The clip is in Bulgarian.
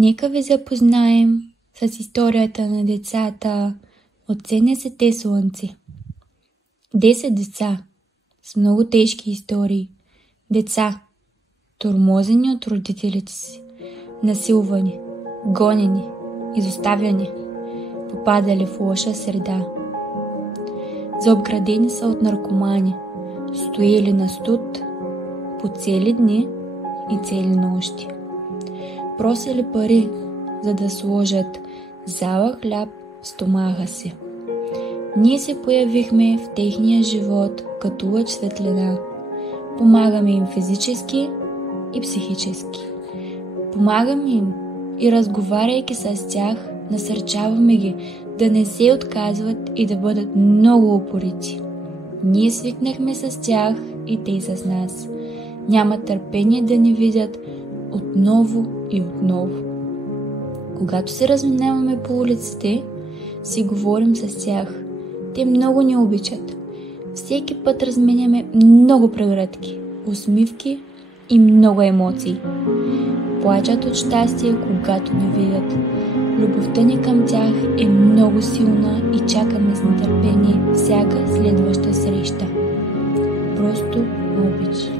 Нека ви запознаем с историята на децата от СНС Слънце. 10 деца с много тежки истории. Деца, тормозени от родителите си, насилвани, гонени, изоставяни, попадали в лоша среда. Заобградени са от наркомани, стояли на студ по цели дни и цели нощи. Просили пари, за да сложат зала хляб в стомаха си. Ние се появихме в техния живот като лъч светлина. Помагаме им физически и психически. Помагаме им и разговаряйки с тях, насърчаваме ги да не се отказват и да бъдат много упорити. Ние свикнахме с тях и те с нас. Няма търпение да ни видят отново и отново. Когато се разминаваме по улиците, си говорим с тях. Те много ни обичат. Всеки път разменяме много прегръдки, усмивки и много емоции. Плачат от щастие, когато ни видят. Любовта ни към тях е много силна и чакаме с нетърпение всяка следваща среща. Просто обич.